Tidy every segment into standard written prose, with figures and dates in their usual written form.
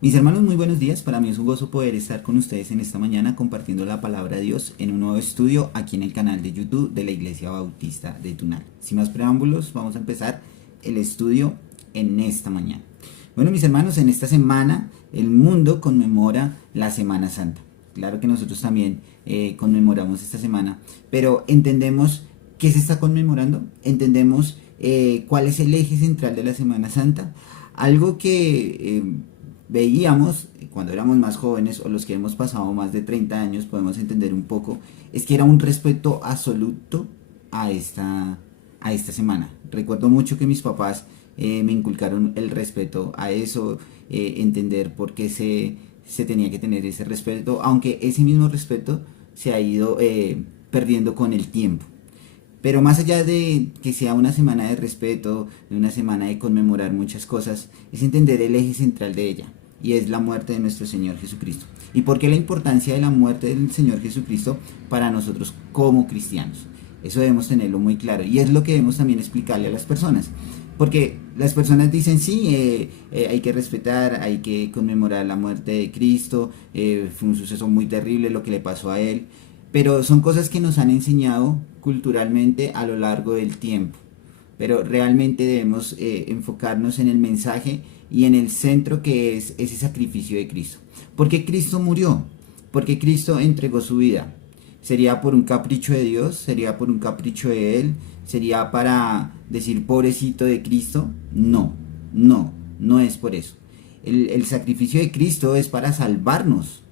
Mis hermanos, muy buenos días. Para mí es un gozo poder estar con ustedes en esta mañana compartiendo la palabra de Dios en un nuevo estudio aquí en el canal de YouTube de la Iglesia Bautista de Tunal. Sin más preámbulos, vamos a empezar el estudio en esta mañana. Bueno, mis hermanos, en esta semana el mundo conmemora la Semana Santa. Claro que nosotros también conmemoramos esta semana, pero entendemos qué se está conmemorando, entendemos cuál es el eje central de la Semana Santa. Algo que veíamos cuando éramos más jóvenes o los que hemos pasado más de 30 años podemos entender un poco, es que era un respeto absoluto a esta semana. Recuerdo mucho que mis papás me inculcaron el respeto a eso, entender por qué se tenía que tener ese respeto, aunque ese mismo respeto se ha ido perdiendo con el tiempo. Pero más allá de que sea una semana de respeto, de una semana de conmemorar muchas cosas, es entender el eje central de ella, y es la muerte de nuestro Señor Jesucristo. ¿Y por qué la importancia de la muerte del Señor Jesucristo para nosotros como cristianos? Eso debemos tenerlo muy claro, y es lo que debemos también explicarle a las personas. Porque las personas dicen, sí, hay que respetar, hay que conmemorar la muerte de Cristo, fue un suceso muy terrible lo que le pasó a Él, pero son cosas que nos han enseñado culturalmente a lo largo del tiempo. Pero realmente debemos enfocarnos en el mensaje y en el centro que es ese sacrificio de Cristo. ¿Por qué Cristo murió? Porque Cristo entregó su vida. ¿Sería por un capricho de Dios? ¿Sería por un capricho de Él? ¿Sería para decir pobrecito de Cristo? No, no es por eso. El sacrificio de Cristo es para salvarnos.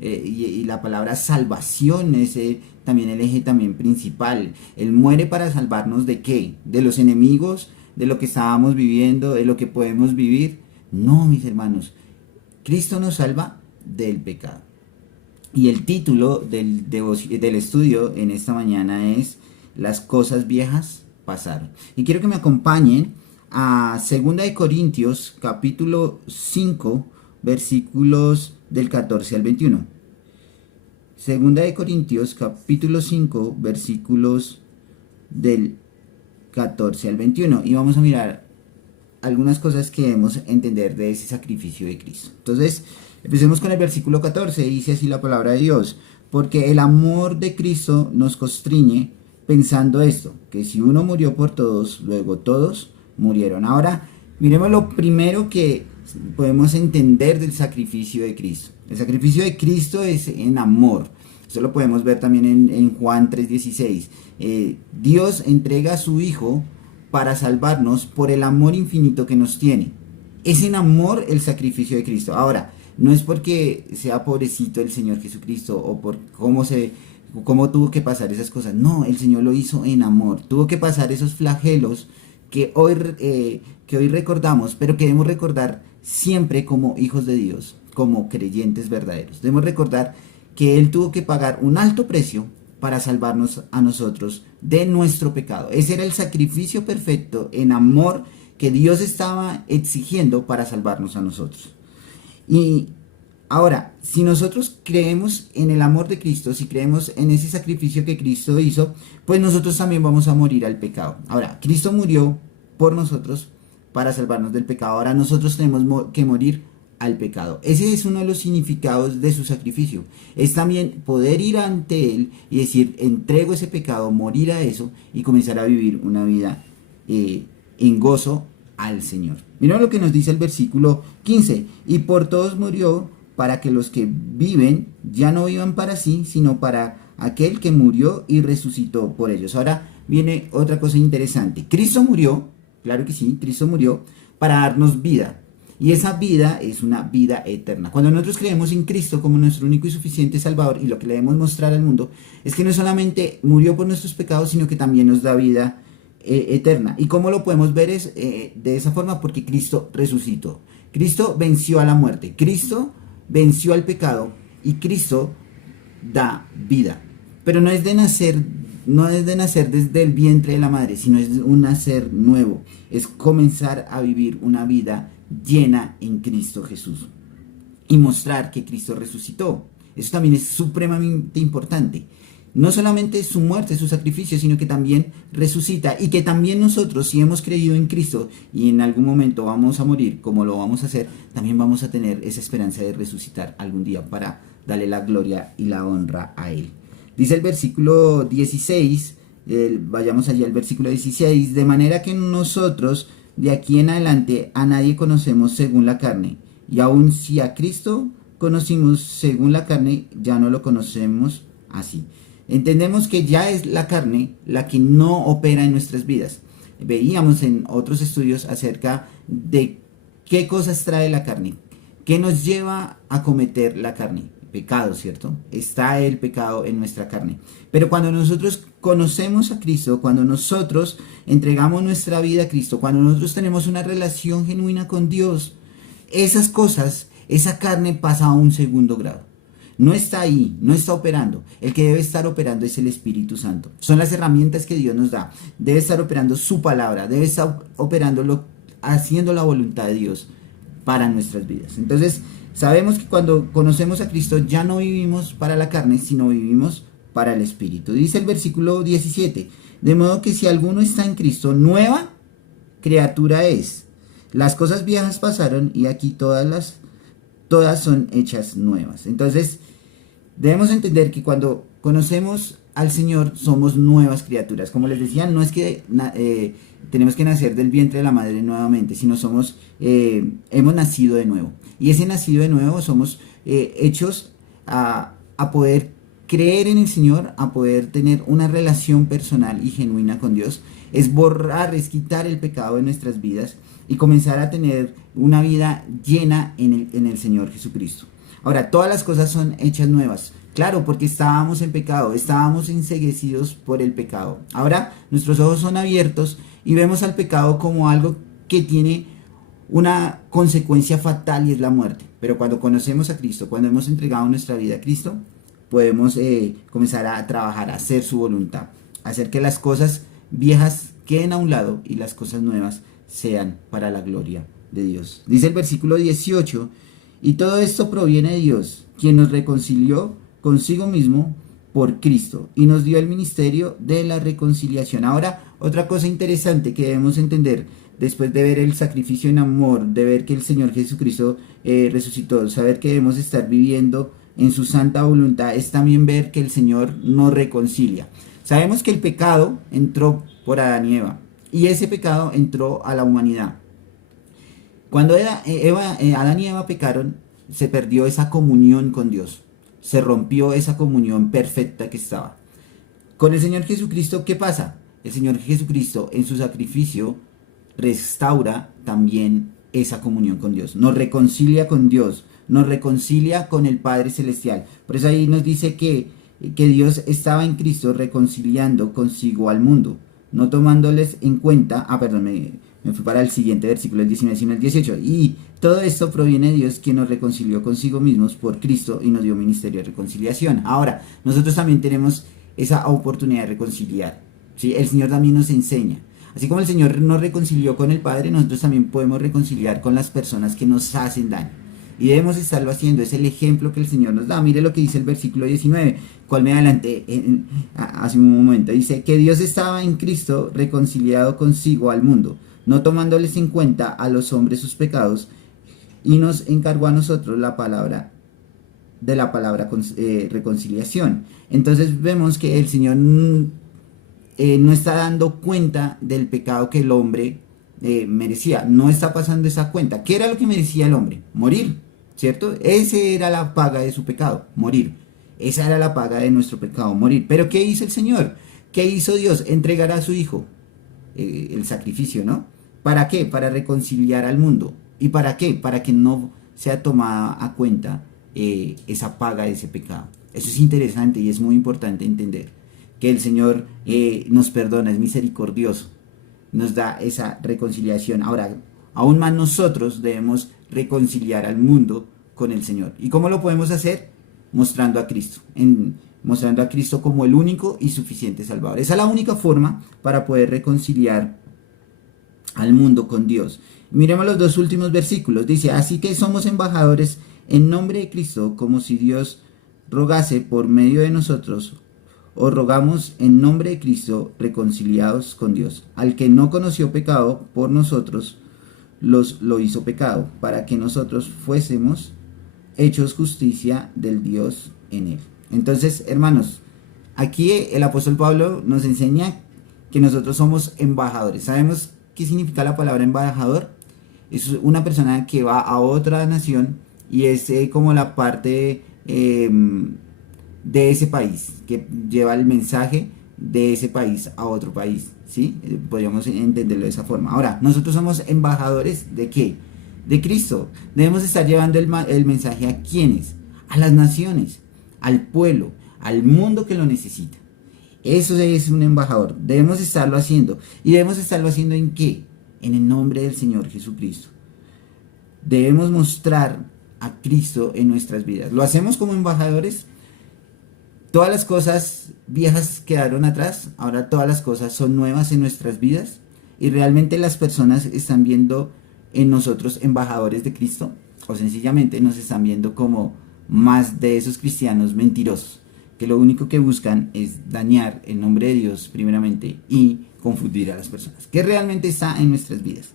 Y la palabra salvación es también el eje también principal. Él muere para salvarnos ¿de qué? ¿De los enemigos? ¿De lo que estábamos viviendo? ¿De lo que podemos vivir? No, mis hermanos. Cristo nos salva del pecado. Y el título del estudio en esta mañana es Las cosas viejas pasaron. Y quiero que me acompañen a 2 capítulo 5, versículos del 14 al 21. Segunda de Corintios capítulo 5 versículos del 14 al 21. Y vamos a mirar algunas cosas que debemos entender de ese sacrificio de Cristo. Entonces, empecemos con el versículo 14. Dice así la palabra de Dios: porque el amor de Cristo nos constriñe, pensando esto, que si uno murió por todos, luego todos murieron. Ahora, miremos lo primero que podemos entender del sacrificio de Cristo. El sacrificio de Cristo es en amor. Eso lo podemos ver también en Juan 3:16. Dios entrega a su Hijo para salvarnos por el amor infinito que nos tiene. Es en amor el sacrificio de Cristo. Ahora, no es porque sea pobrecito el Señor Jesucristo o por cómo tuvo que pasar esas cosas. No, el Señor lo hizo en amor. Tuvo que pasar esos flagelos que hoy recordamos, pero que debemos recordar siempre como hijos de Dios, como creyentes verdaderos. Debemos recordar que Él tuvo que pagar un alto precio para salvarnos a nosotros de nuestro pecado. Ese era el sacrificio perfecto en amor que Dios estaba exigiendo para salvarnos a nosotros. Y ahora, si nosotros creemos en el amor de Cristo, si creemos en ese sacrificio que Cristo hizo, pues nosotros también vamos a morir al pecado. Ahora, Cristo murió por nosotros para salvarnos del pecado. Ahora nosotros tenemos que morir al pecado. Ese es uno de los significados de su sacrificio. Es también poder ir ante Él y decir, entrego ese pecado, morir a eso y comenzar a vivir una vida en gozo al Señor. Mira lo que nos dice el versículo 15. Y por todos murió, para que los que viven ya no vivan para sí, sino para aquel que murió y resucitó por ellos. Ahora viene otra cosa interesante. Cristo murió, claro que sí, Cristo murió para darnos vida. Y esa vida es una vida eterna. Cuando nosotros creemos en Cristo como nuestro único y suficiente Salvador, y lo que le debemos mostrar al mundo, es que no solamente murió por nuestros pecados, sino que también nos da vida eterna. ¿Y cómo lo podemos ver? Es de esa forma, porque Cristo resucitó. Cristo venció a la muerte. Cristo venció al pecado y Cristo da vida. Pero no es de nacer desde el vientre de la madre, sino es un nacer nuevo. Es comenzar a vivir una vida llena en Cristo Jesús y mostrar que Cristo resucitó. Eso también es supremamente importante. no solamente su muerte, su sacrificio, sino que también resucita y que también nosotros, si hemos creído en Cristo y en algún momento vamos a morir, como lo vamos a hacer, también vamos a tener esa esperanza de resucitar algún día para darle la gloria y la honra a Él. Dice el versículo 16, vayamos allá al versículo 16, de manera que nosotros de aquí en adelante a nadie conocemos según la carne, y aun si a Cristo conocimos según la carne, ya no lo conocemos así. Entendemos que ya es la carne la que no opera en nuestras vidas. Veíamos en otros estudios acerca de qué cosas trae la carne, qué nos lleva a cometer la carne. Pecado, ¿cierto? Está el pecado en nuestra carne. Pero cuando nosotros conocemos a Cristo, cuando nosotros entregamos nuestra vida a Cristo, cuando nosotros tenemos una relación genuina con Dios, esas cosas, esa carne pasa a un segundo grado. No está ahí, no está operando. El que debe estar operando es el Espíritu Santo. Son las herramientas que Dios nos da. Debe estar operando su palabra, debe estar operando, haciendo la voluntad de Dios para nuestras vidas. Entonces, sabemos que cuando conocemos a Cristo ya no vivimos para la carne, sino vivimos para el Espíritu. Dice el versículo 17, de modo que si alguno está en Cristo, nueva criatura es. Las cosas viejas pasaron y aquí todas son hechas nuevas. Entonces, debemos entender que cuando conocemos al Señor somos nuevas criaturas. Como les decía, no es que tenemos que nacer del vientre de la madre nuevamente, sino hemos nacido de nuevo. Y ese nacido de nuevo somos hechos a poder creer en el Señor, a poder tener una relación personal y genuina con Dios. Es borrar, es quitar el pecado de nuestras vidas y comenzar a tener una vida llena en el Señor Jesucristo. Ahora, todas las cosas son hechas nuevas. Claro, porque estábamos en pecado, estábamos enceguecidos por el pecado. Ahora nuestros ojos son abiertos y vemos al pecado como algo que tiene una consecuencia fatal y es la muerte. Pero cuando conocemos a Cristo, cuando hemos entregado nuestra vida a Cristo, podemos comenzar a trabajar, a hacer su voluntad, hacer que las cosas viejas queden a un lado y las cosas nuevas sean para la gloria de Dios. Dice el versículo 18, y todo esto proviene de Dios, quien nos reconcilió consigo mismo por Cristo y nos dio el ministerio de la reconciliación. Ahora, otra cosa interesante que debemos entender después de ver el sacrificio en amor, de ver que el Señor Jesucristo resucitó, saber que debemos estar viviendo en su santa voluntad, es también ver que el Señor nos reconcilia. Sabemos que el pecado entró por Adán y Eva y ese pecado entró a la humanidad. Cuando Adán y Eva pecaron, se perdió esa comunión con Dios. Se rompió esa comunión perfecta que estaba. Con el Señor Jesucristo, ¿qué pasa? El Señor Jesucristo en su sacrificio restaura también esa comunión con Dios. Nos reconcilia con Dios, nos reconcilia con el Padre Celestial. Por eso ahí nos dice que Dios estaba en Cristo reconciliando consigo al mundo, no tomándoles en cuenta, me fui para el siguiente versículo, el 19 y el 18. Y todo esto proviene de Dios, quien nos reconcilió consigo mismos por Cristo y nos dio ministerio de reconciliación. Ahora, nosotros también tenemos esa oportunidad de reconciliar, ¿sí? El Señor también nos enseña. Así como el Señor nos reconcilió con el Padre, nosotros también podemos reconciliar con las personas que nos hacen daño. Y debemos estarlo haciendo, es el ejemplo que el Señor nos da. Mire lo que dice el versículo 19, cual me adelanté hace un momento. Dice que Dios estaba en Cristo reconciliado consigo al mundo, no tomándoles en cuenta a los hombres sus pecados, y nos encargó a nosotros la palabra reconciliación. Entonces vemos que el Señor no está dando cuenta del pecado que el hombre merecía, no está pasando esa cuenta. ¿Qué era lo que merecía el hombre? Morir, ¿cierto? Esa era la paga de su pecado, morir. Esa era la paga de nuestro pecado, morir. Pero ¿qué hizo el Señor? ¿Qué hizo Dios? Entregar a su Hijo, el sacrificio, ¿no? ¿Para qué? Para reconciliar al mundo. ¿Y para qué? Para que no sea tomada a cuenta esa paga de ese pecado. Eso es interesante y es muy importante entender que el Señor nos perdona, es misericordioso, nos da esa reconciliación. Ahora, aún más nosotros debemos reconciliar al mundo con el Señor. ¿Y cómo lo podemos hacer? Mostrando a Cristo, mostrando a Cristo como el único y suficiente Salvador. Esa es la única forma para poder reconciliar al mundo con Dios. Miremos los dos últimos versículos. Dice, así que somos embajadores en nombre de Cristo, como si Dios rogase por medio de nosotros. os rogamos en nombre de Cristo, reconciliados con Dios, al que no conoció pecado por nosotros, lo hizo pecado, para que nosotros fuésemos hechos justicia del Dios en él. Entonces, hermanos, aquí el apóstol Pablo nos enseña que nosotros somos embajadores. ¿Sabemos qué significa la palabra embajador? Es una persona que va a otra nación y es como la parte de ese país, que lleva el mensaje de ese país a otro país, ¿sí? Podríamos entenderlo de esa forma. Ahora, nosotros somos embajadores ¿de qué? De Cristo. Debemos estar llevando el mensaje a quienes, a las naciones, al pueblo, al mundo que lo necesita. Eso es un embajador. Debemos estarlo haciendo. ¿Y debemos estarlo haciendo en qué? En el nombre del Señor Jesucristo. Debemos mostrar a Cristo en nuestras vidas. ¿Lo hacemos como embajadores? Todas las cosas viejas quedaron atrás, ahora todas las cosas son nuevas en nuestras vidas y realmente las personas están viendo en nosotros embajadores de Cristo o sencillamente nos están viendo como más de esos cristianos mentirosos que lo único que buscan es dañar el nombre de Dios primeramente y confundir a las personas. ¿Qué realmente está en nuestras vidas?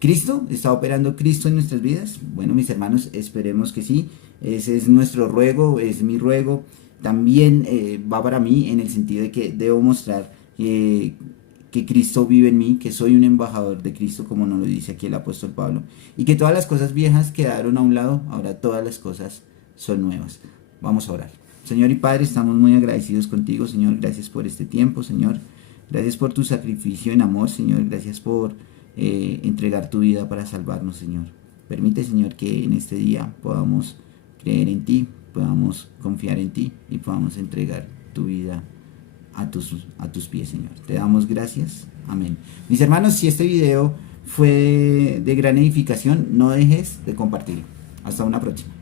¿Cristo? ¿Está operando Cristo en nuestras vidas? Bueno, mis hermanos, esperemos que sí. Ese es nuestro ruego, es mi ruego. También va para mí en el sentido de que debo mostrar que Cristo vive en mí, que soy un embajador de Cristo, como nos lo dice aquí el apóstol Pablo, y que todas las cosas viejas quedaron a un lado, ahora todas las cosas son nuevas. Vamos a orar. Señor y Padre, estamos muy agradecidos contigo, Señor, gracias por este tiempo, Señor, gracias por tu sacrificio en amor, Señor, gracias por entregar tu vida para salvarnos, Señor. Permite, Señor, que en este día podamos creer en ti, podamos confiar en ti y podamos entregar tu vida a tus pies, Señor. Te damos gracias. Amén. Mis hermanos, si este video fue de gran edificación, no dejes de compartirlo. Hasta una próxima.